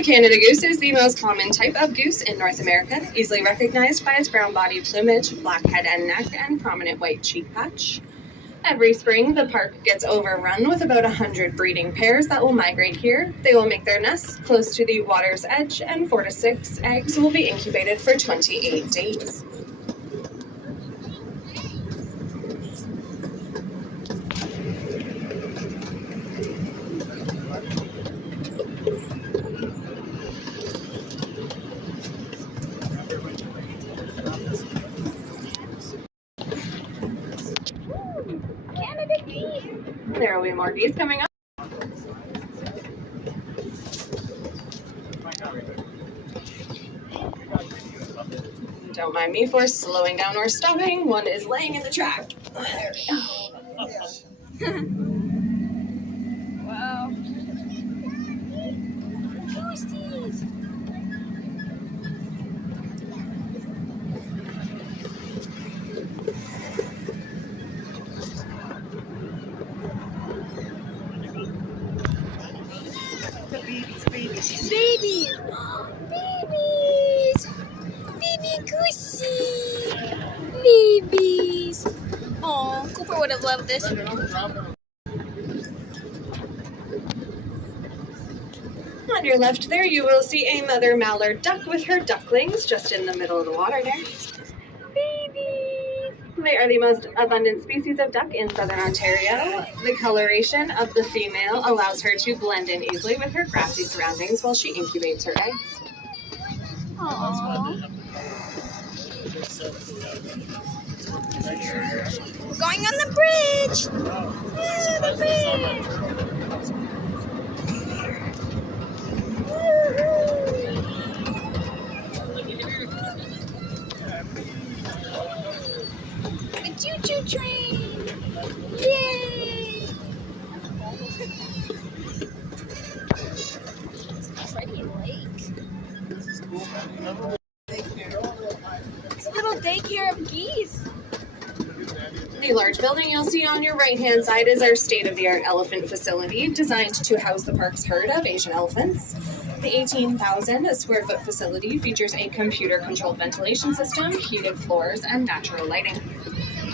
The Canada goose is the most common type of goose in North America, easily recognized by its brown body plumage, black head and neck, and prominent white cheek patch. Every spring, the park gets overrun with about 100 breeding pairs that will migrate here. They will make their nests close to the water's edge, and 4 to 6 eggs will be incubated for 28 days. Canada geese. There will be more geese coming up. Don't mind me for slowing down or stopping. One is laying in the track. There we go. Wow. Goosies. Babies. Babies. Baby goosey. Babies. Oh, Cooper would have loved this. On your left there, you will see a mother mallard duck with her ducklings just in the middle of the water there. Babies. They are the most abundant species of duck in southern Ontario. The coloration of the female allows her to blend in easily with her grassy surroundings while she incubates her eggs. Aww. We're going on the bridge. Yeah, the bridge. The choo-choo train. Yay! Pretty lake. It's a little daycare of geese. The large building you'll see on your right-hand side is our state-of-the-art elephant facility designed to house the park's herd of Asian elephants. The 18,000 square foot facility features a computer-controlled ventilation system, heated floors, and natural lighting.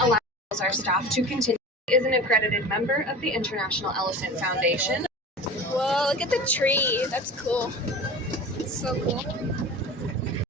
Allows our staff to continue. Is an accredited member of the International Elephant Foundation. Whoa, look at the tree. That's cool. It's so cool.